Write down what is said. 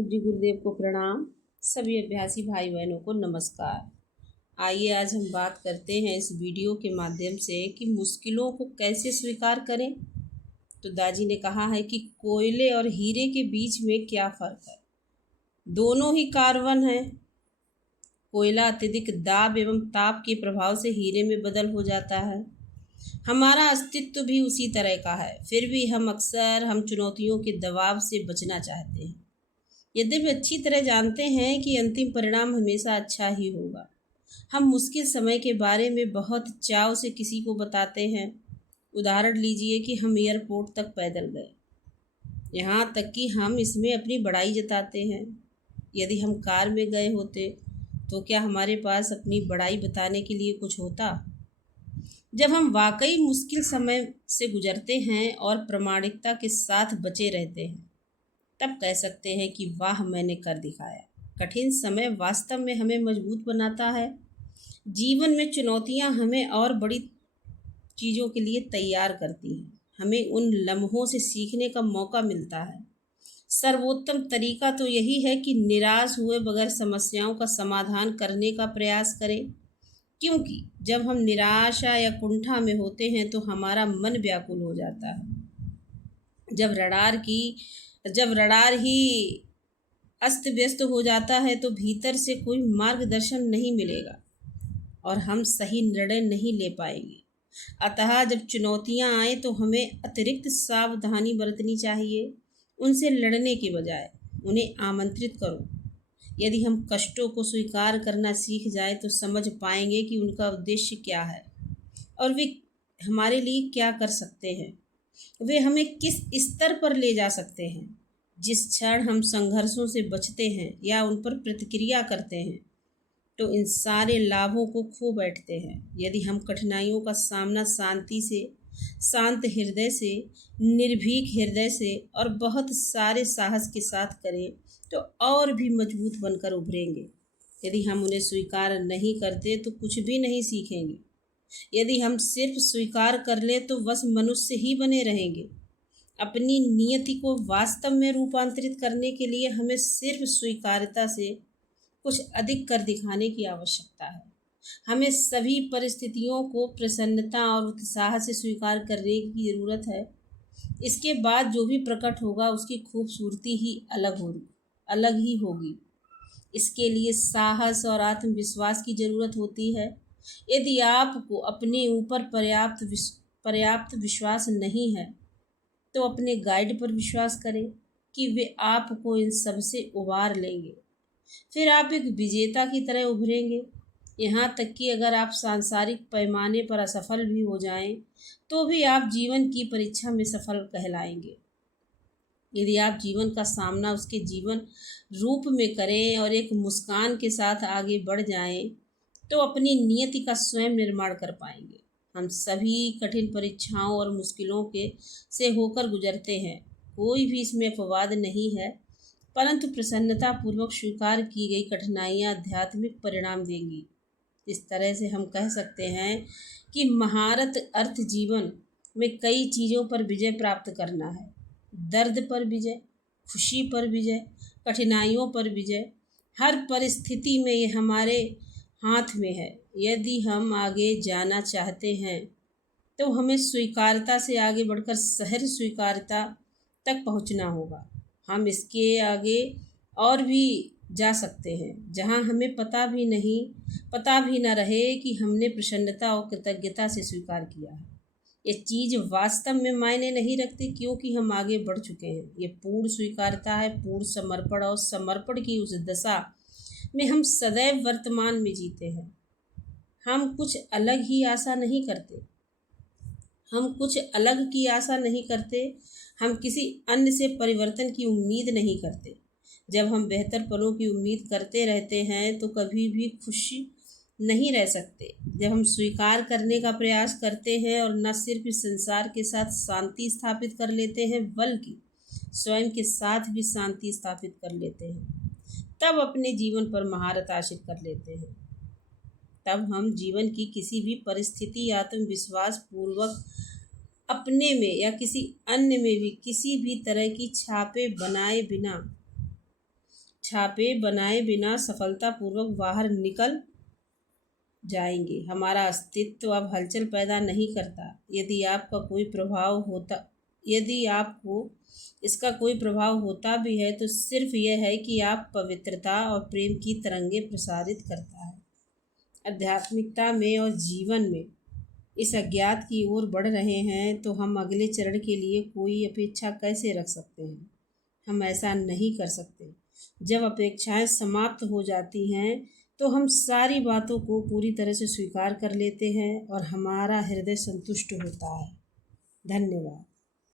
पूज्य गुरुदेव को प्रणाम। सभी अभ्यासी भाई बहनों को नमस्कार। आइए आज हम बात करते हैं इस वीडियो के माध्यम से कि मुश्किलों को कैसे स्वीकार करें। तो दादी ने कहा है कि कोयले और हीरे के बीच में क्या फ़र्क है। दोनों ही कार्बन हैं। कोयला अत्यधिक दाब एवं ताप के प्रभाव से हीरे में बदल हो जाता है। हमारा अस्तित्व भी उसी तरह का है। फिर भी हम चुनौतियों के दबाव से बचना चाहते हैं, यद्यपि अच्छी तरह जानते हैं कि अंतिम परिणाम हमेशा अच्छा ही होगा। हम मुश्किल समय के बारे में बहुत चाव से किसी को बताते हैं। उदाहरण लीजिए कि हम एयरपोर्ट तक पैदल गए, यहाँ तक कि हम इसमें अपनी बड़ाई जताते हैं। यदि हम कार में गए होते तो क्या हमारे पास अपनी बड़ाई बताने के लिए कुछ होता? जब हम वाकई मुश्किल समय से गुजरते हैं और प्रामाणिकता के साथ बचे रहते हैं, तब कह सकते हैं कि वाह, मैंने कर दिखाया। कठिन समय वास्तव में हमें मजबूत बनाता है। जीवन में चुनौतियां हमें और बड़ी चीज़ों के लिए तैयार करती हैं। हमें उन लम्हों से सीखने का मौका मिलता है। सर्वोत्तम तरीका तो यही है कि निराश हुए बगैर समस्याओं का समाधान करने का प्रयास करें, क्योंकि जब हम निराशा या कुंठा में होते हैं तो हमारा मन व्याकुल हो जाता है। जब रडार ही अस्त व्यस्त हो जाता है तो भीतर से कोई मार्गदर्शन नहीं मिलेगा और हम सही निर्णय नहीं ले पाएंगे। अतः जब चुनौतियां आए तो हमें अतिरिक्त सावधानी बरतनी चाहिए। उनसे लड़ने के बजाय उन्हें आमंत्रित करो। यदि हम कष्टों को स्वीकार करना सीख जाए तो समझ पाएंगे कि उनका उद्देश्य क्या है और वे हमारे लिए क्या कर सकते हैं। वे हमें किस स्तर पर ले जा सकते हैं। जिस क्षण हम संघर्षों से बचते हैं या उन पर प्रतिक्रिया करते हैं तो इन सारे लाभों को खो बैठते हैं। यदि हम कठिनाइयों का सामना शांति से, शांत हृदय से, निर्भीक हृदय से और बहुत सारे साहस के साथ करें तो और भी मजबूत बनकर उभरेंगे। यदि हम उन्हें स्वीकार नहीं करते तो कुछ भी नहीं सीखेंगे। यदि हम सिर्फ स्वीकार कर ले तो बस मनुष्य ही बने रहेंगे। अपनी नियति को वास्तव में रूपांतरित करने के लिए हमें सिर्फ स्वीकार्यता से कुछ अधिक कर दिखाने की आवश्यकता है। हमें सभी परिस्थितियों को प्रसन्नता और उत्साह से स्वीकार करने की ज़रूरत है। इसके बाद जो भी प्रकट होगा उसकी खूबसूरती ही अलग ही होगी। इसके लिए साहस और आत्मविश्वास की ज़रूरत होती है। यदि आपको अपने ऊपर पर्याप्त विश्वास नहीं है तो अपने गाइड पर विश्वास करें कि वे आपको इन सब से उबार लेंगे। फिर आप एक विजेता की तरह उभरेंगे। यहाँ तक कि अगर आप सांसारिक पैमाने पर असफल भी हो जाएं तो भी आप जीवन की परीक्षा में सफल कहलाएंगे। यदि आप जीवन का सामना उसके जीवन रूप में करें और एक मुस्कान के साथ आगे बढ़ जाएं तो अपनी नियति का स्वयं निर्माण कर पाएंगे। हम सभी कठिन परीक्षाओं और मुश्किलों से होकर गुजरते हैं। कोई भी इसमें अपवाद नहीं है, परंतु प्रसन्नता पूर्वक स्वीकार की गई कठिनाइयाँ आध्यात्मिक परिणाम देंगी। इस तरह से हम कह सकते हैं कि महारत अर्थ जीवन में कई चीज़ों पर विजय प्राप्त करना है। दर्द पर विजय, खुशी पर विजय, कठिनाइयों पर विजय। हर परिस्थिति में ये हमारे हाथ में है। यदि हम आगे जाना चाहते हैं तो हमें स्वीकारता से आगे बढ़कर सहज स्वीकारता तक पहुंचना होगा। हम इसके आगे और भी जा सकते हैं, जहां हमें पता भी न रहे कि हमने प्रसन्नता और कृतज्ञता से स्वीकार किया है। ये चीज़ वास्तव में मायने नहीं रखती, क्योंकि हम आगे बढ़ चुके हैं। ये पूर्ण स्वीकारता है, पूर्ण समर्पण, और समर्पण की उस दशा में हम सदैव वर्तमान में जीते हैं। हम कुछ अलग की आशा नहीं करते। हम किसी अन्य से परिवर्तन की उम्मीद नहीं करते। जब हम बेहतर पलों की उम्मीद करते रहते हैं तो कभी भी खुश नहीं रह सकते। जब हम स्वीकार करने का प्रयास करते हैं और न सिर्फ इस संसार के साथ शांति स्थापित कर लेते हैं बल्कि स्वयं के साथ भी शांति स्थापित कर लेते हैं, तब अपने जीवन पर महारत हासिल कर लेते हैं। तब हम जीवन की किसी भी परिस्थिति आत्मविश्वास पूर्वक अपने में या किसी अन्य में भी किसी भी तरह की छापे बनाए बिना छापे बनाए बिना सफलतापूर्वक बाहर निकल जाएंगे। हमारा अस्तित्व अब हलचल पैदा नहीं करता। यदि आपको इसका कोई प्रभाव होता भी है तो सिर्फ यह है कि आप पवित्रता और प्रेम की तरंगे प्रसारित करता है। आध्यात्मिकता में और जीवन में इस अज्ञात की ओर बढ़ रहे हैं तो हम अगले चरण के लिए कोई अपेक्षा कैसे रख सकते हैं? हम ऐसा नहीं कर सकते। जब अपेक्षाएं समाप्त हो जाती हैं तो हम सारी बातों को पूरी तरह से स्वीकार कर लेते हैं और हमारा हृदय संतुष्ट होता है। धन्यवाद।